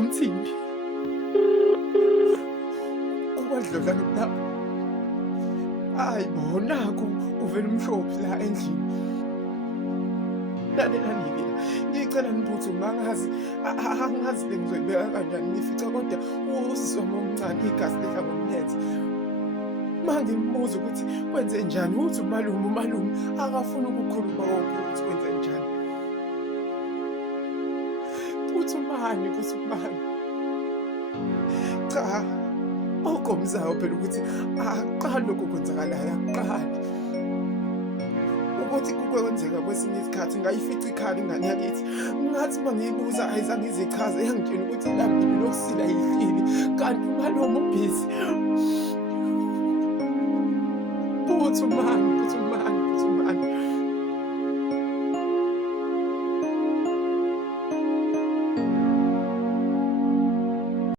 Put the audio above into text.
Mthimbi, ukwadlula lapha. Hayibo, naku uvela umshophi la endlini. Lalelani-ke, ngicela niphuthume, angazi bengizoyibeka kanjani ngifica kodwa usizoma omncane igazi lehla ngomlenze. Uma ngimbuza ukuthi kwenze njani, uthi umalume akafuni ukukhuluma konke ukuthi kwenze njani. Phuthumani. Cha, okomzayo phela ukuthi akuqali lokhu kwenzakalayo, akuqali. Ukuthi kukwenzeka kwesinye isikhathi ngayifica ikhala ingane yakithi. Ngathi uma ngiyibuza ayizange izichaze, yangitshela ukuthi lambili lokusila yihlile, kanti umalume ubhizi. Phuthumani.